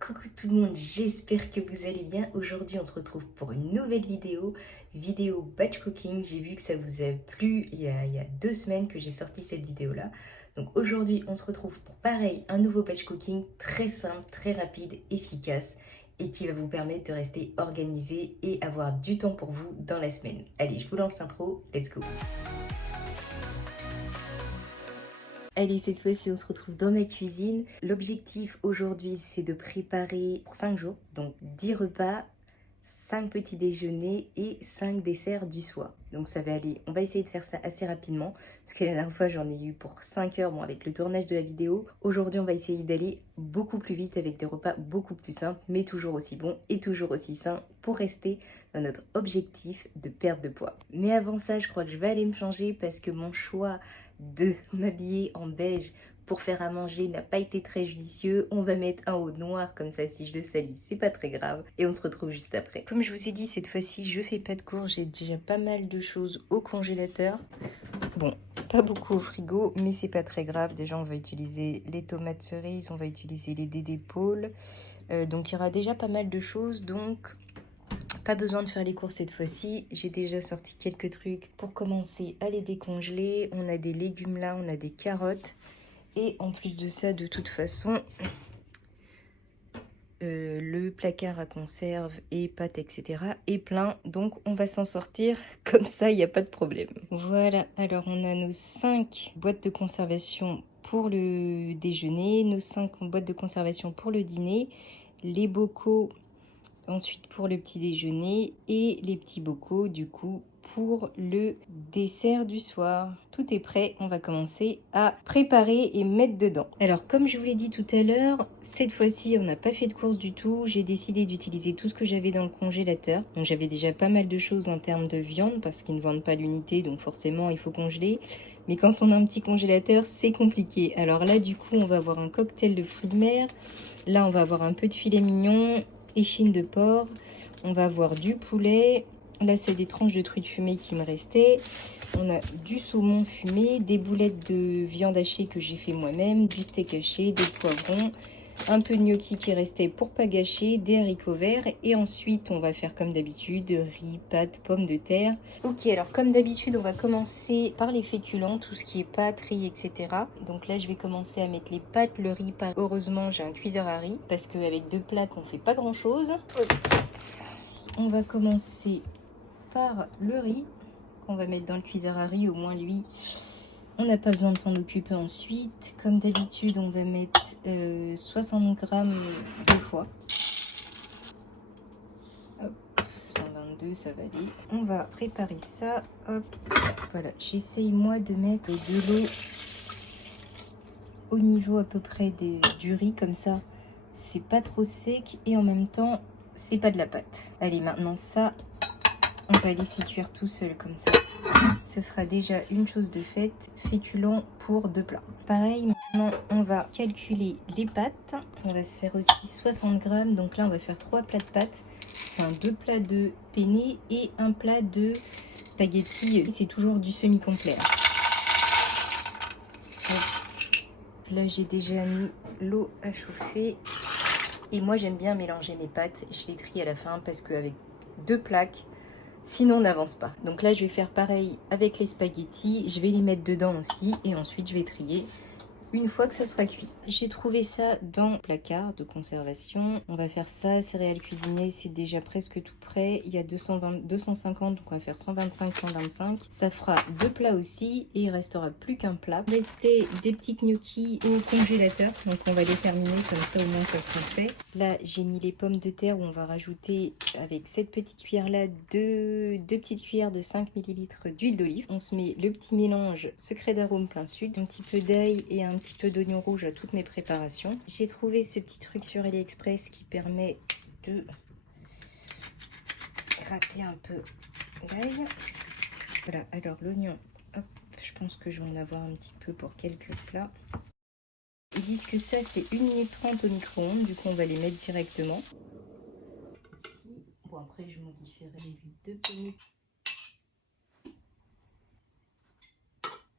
Coucou tout le monde, j'espère que vous allez bien. Aujourd'hui on se retrouve pour une nouvelle vidéo batch cooking. J'ai vu que ça vous a plu il y a 2 semaines que j'ai sorti cette vidéo là. Donc aujourd'hui on se retrouve pour pareil un nouveau batch cooking très simple, très rapide, efficace et qui va vous permettre de rester organisé et avoir du temps pour vous dans la semaine. Allez, je vous lance l'intro, let's go. Allez, cette fois-ci, on se retrouve dans ma cuisine. L'objectif aujourd'hui, c'est de préparer pour 5 jours. Donc 10 repas, 5 petits déjeuners et 5 desserts du soir. Donc ça va aller, on va essayer de faire ça assez rapidement. Parce que la dernière fois, j'en ai eu pour 5 heures, bon, avec le tournage de la vidéo. Aujourd'hui, on va essayer d'aller beaucoup plus vite avec des repas beaucoup plus simples, mais toujours aussi bons et toujours aussi sains pour rester dans notre objectif de perte de poids. Mais avant ça, je crois que je vais aller me changer parce que mon choix de m'habiller en beige pour faire à manger n'a pas été très judicieux. On va mettre un haut noir comme ça, si je le salis, c'est pas très grave. Et on se retrouve juste après. Comme je vous ai dit, cette fois-ci, je fais pas de cours. J'ai déjà pas mal de choses au congélateur. Bon, pas beaucoup au frigo, mais c'est pas très grave. Déjà, on va utiliser les tomates cerises, on va utiliser les dés d'épaule. Donc, il y aura déjà pas mal de choses. Donc, pas besoin de faire les courses cette fois-ci. J'ai déjà sorti quelques trucs pour commencer à les décongeler. On a des légumes là, on a des carottes. Et en plus de ça, de toute façon, le placard à conserve et pâtes, etc. est plein. Donc, on va s'en sortir. Comme ça, il n'y a pas de problème. Voilà, alors on a nos 5 boîtes de conservation pour le déjeuner, nos 5 boîtes de conservation pour le dîner, les bocaux ensuite pour le petit déjeuner et les petits bocaux du coup pour le dessert du soir. Tout est prêt, on va commencer à préparer et mettre dedans. Alors comme je vous l'ai dit tout à l'heure, cette fois-ci on n'a pas fait de course du tout. J'ai décidé d'utiliser tout ce que j'avais dans le congélateur. Donc j'avais déjà pas mal de choses en termes de viande parce qu'ils ne vendent pas l'unité, donc forcément il faut congeler. Mais quand on a un petit congélateur, c'est compliqué. Alors là du coup on va avoir un cocktail de fruits de mer. Là on va avoir un peu de filet mignon, échine de porc, on va avoir du poulet, là c'est des tranches de truite fumée qui me restaient, on a du saumon fumé, des boulettes de viande hachée que j'ai fait moi-même, du steak haché, des poivrons, un peu de gnocchi qui restait pour pas gâcher, des haricots verts et ensuite on va faire comme d'habitude riz, pâtes, pommes de terre. Ok, alors comme d'habitude on va commencer par les féculents, tout ce qui est pâtes, riz, etc. Donc là je vais commencer à mettre les pâtes, le riz, pas. Heureusement j'ai un cuiseur à riz parce qu'avec 2 plaques on fait pas grand chose. On va commencer par le riz qu'on va mettre dans le cuiseur à riz, au moins lui on n'a pas besoin de s'en occuper ensuite. Comme d'habitude, on va mettre 60 grammes de foie. Hop, 122, ça va aller. On va préparer ça. Hop, voilà. J'essaye moi de mettre de l'eau au niveau à peu près du riz, comme ça. C'est pas trop sec et en même temps, c'est pas de la pâte. Allez, maintenant ça, on va laisser cuire tout seul comme ça. Ce sera déjà une chose de faite. Féculents pour 2 plats. Pareil, maintenant on va calculer les pâtes. On va se faire aussi 60 grammes. Donc là on va faire 3 plats de pâtes. Enfin 2 plats de penne et un plat de spaghetti. C'est toujours du semi-complet. Là j'ai déjà mis l'eau à chauffer. Et moi j'aime bien mélanger mes pâtes. Je les trie à la fin parce qu'avec 2 plaques, sinon on n'avance pas. Donc là je vais faire pareil avec les spaghettis. Je vais les mettre dedans aussi et ensuite je vais trier une fois que ça sera cuit. J'ai trouvé ça dans le placard de conservation. On va faire ça, céréales cuisinées, c'est déjà presque tout prêt. Il y a 250, donc on va faire 125, 125. Ça fera 2 plats aussi et il restera plus qu'un plat. Restait des petits gnocchis au congélateur, donc on va les terminer comme ça au moins ça sera fait. Là j'ai mis les pommes de terre où on va rajouter avec cette petite cuillère là deux petites cuillères de 5 ml d'huile d'olive. On se met le petit mélange secret d'arôme plein sud, un petit peu d'ail et un petit peu d'oignon rouge à toutes mes préparations. J'ai trouvé ce petit truc sur AliExpress qui permet de gratter un peu l'ail. Voilà, alors l'oignon, hop, je pense que je vais en avoir un petit peu pour quelques plats. Ils disent que ça c'est 1 minute 30 au micro-ondes, du coup on va les mettre directement. Ici, bon après je modifierai, j'ai vu 2 pommes.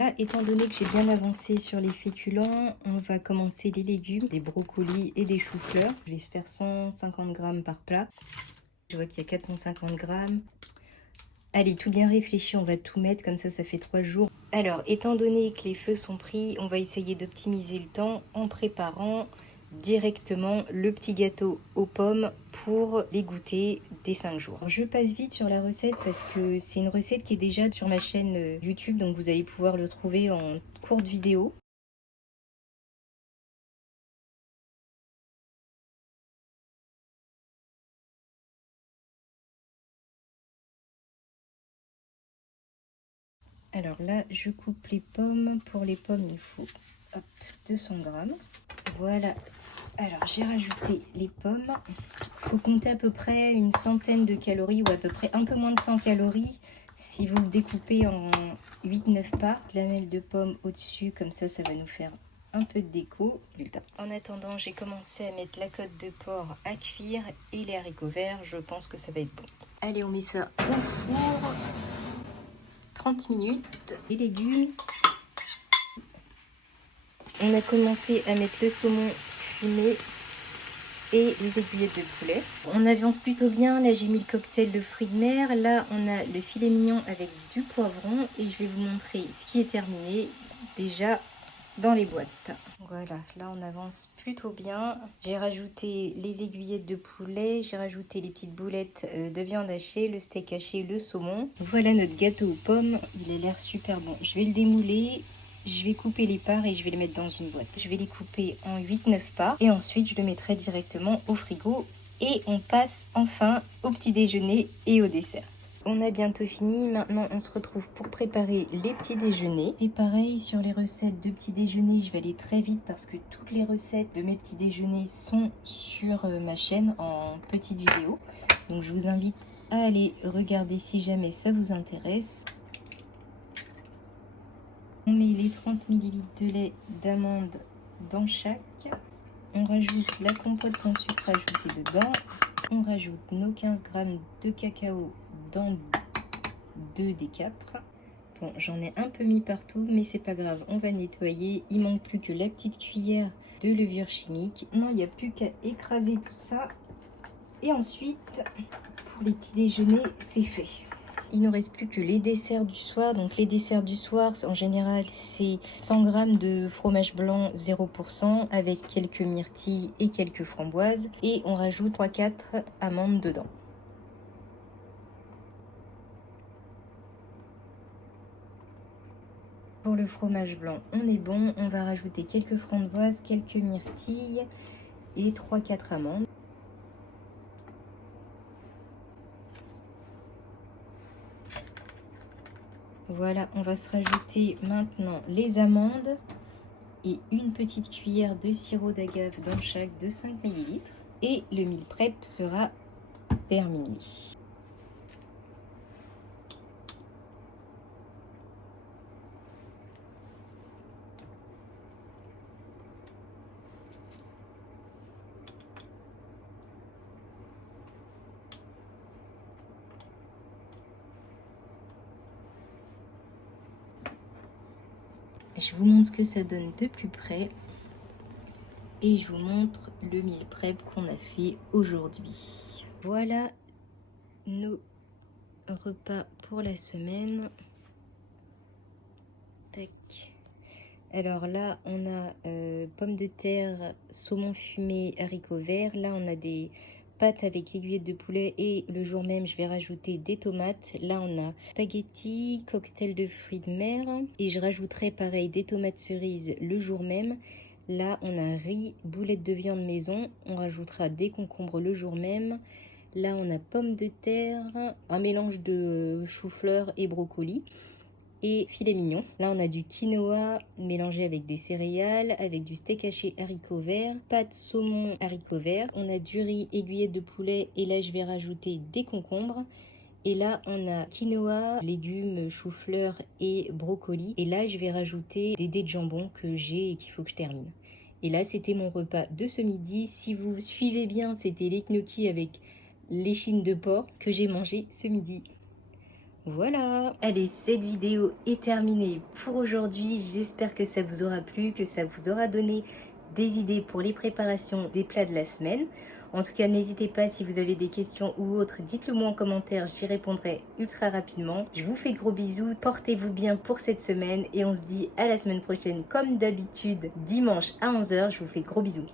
Là, étant donné que j'ai bien avancé sur les féculents, on va commencer les légumes, des brocolis et des choux-fleurs. Je vais se faire 150 grammes par plat. Je vois qu'il y a 450 grammes. Allez, tout bien réfléchi, on va tout mettre, comme ça fait 3 jours. Alors, étant donné que les feux sont pris, on va essayer d'optimiser le temps en préparant directement le petit gâteau aux pommes pour les goûter des 5 jours. Je passe vite sur la recette parce que c'est une recette qui est déjà sur ma chaîne YouTube, donc vous allez pouvoir le trouver en courte vidéo. Alors là, je coupe les pommes. Pour les pommes, il faut hop, 200 grammes. Voilà. Alors, j'ai rajouté les pommes. Il faut compter à peu près une centaine de calories ou à peu près un peu moins de 100 calories si vous le découpez en 8-9 parts. Lamelles de pommes au-dessus, comme ça va nous faire un peu de déco. En attendant, j'ai commencé à mettre la côte de porc à cuire et les haricots verts. Je pense que ça va être bon. Allez, on met ça au four. 30 minutes. Les légumes. On a commencé à mettre le saumon fumé et les aiguillettes de poulet. On avance plutôt bien. Là, j'ai mis le cocktail de fruits de mer. Là, on a le filet mignon avec du poivron. Et je vais vous montrer ce qui est terminé déjà dans les boîtes. Voilà, là, on avance plutôt bien. J'ai rajouté les aiguillettes de poulet. J'ai rajouté les petites boulettes de viande hachée, le steak haché, le saumon. Voilà notre gâteau aux pommes. Il a l'air super bon. Je vais le démouler. Je vais couper les parts et je vais les mettre dans une boîte. Je vais les couper en 8-9 parts et ensuite je le mettrai directement au frigo. Et on passe enfin au petit déjeuner et au dessert. On a bientôt fini, maintenant on se retrouve pour préparer les petits déjeuners. C'est pareil sur les recettes de petits déjeuners, je vais aller très vite parce que toutes les recettes de mes petits déjeuners sont sur ma chaîne en petites vidéos. Donc je vous invite à aller regarder si jamais ça vous intéresse. On met les 30 ml de lait d'amande dans chaque. On rajoute la compote sans sucre ajouté dedans. On rajoute nos 15 g de cacao dans 2 des 4. Bon, j'en ai un peu mis partout, mais c'est pas grave, on va nettoyer. Il manque plus que la petite cuillère de levure chimique. Non, il n'y a plus qu'à écraser tout ça. Et ensuite, pour les petits déjeuners, c'est fait. Il ne reste plus que les desserts du soir. Donc les desserts du soir, en général, c'est 100 g de fromage blanc 0% avec quelques myrtilles et quelques framboises. Et on rajoute 3-4 amandes dedans. Pour le fromage blanc, on est bon. On va rajouter quelques framboises, quelques myrtilles et 3-4 amandes. Voilà, on va se rajouter maintenant les amandes et une petite cuillère de sirop d'agave dans chaque de 5 ml. Et le meal prep sera terminé. Je vous montre ce que ça donne de plus près. Et je vous montre le meal prep qu'on a fait aujourd'hui. Voilà nos repas pour la semaine. Tac. Alors là, on a pommes de terre, saumon fumé, haricots verts. Là, on a des pâtes avec aiguillettes de poulet et le jour même, je vais rajouter des tomates. Là, on a spaghetti, cocktail de fruits de mer. Et je rajouterai pareil des tomates cerises le jour même. Là, on a riz, boulettes de viande maison. On rajoutera des concombres le jour même. Là, on a pommes de terre, un mélange de chou-fleur et brocoli. Et filet mignon. Là, on a du quinoa mélangé avec des céréales, avec du steak haché haricots verts, pâte saumon haricots verts. On a du riz, aiguillettes de poulet et là, je vais rajouter des concombres. Et là, on a quinoa, légumes, chou-fleur et brocoli. Et là, je vais rajouter des dés de jambon que j'ai et qu'il faut que je termine. Et là, c'était mon repas de ce midi. Si vous suivez bien, c'était les gnocchis avec l'échine de porc que j'ai mangé ce midi. Voilà. Allez, cette vidéo est terminée pour aujourd'hui. J'espère que ça vous aura plu, que ça vous aura donné des idées pour les préparations des plats de la semaine. En tout cas, n'hésitez pas, si vous avez des questions ou autres, dites-le moi en commentaire, j'y répondrai ultra rapidement. Je vous fais de gros bisous, portez-vous bien pour cette semaine et on se dit à la semaine prochaine comme d'habitude, dimanche à 11 h. Je vous fais de gros bisous.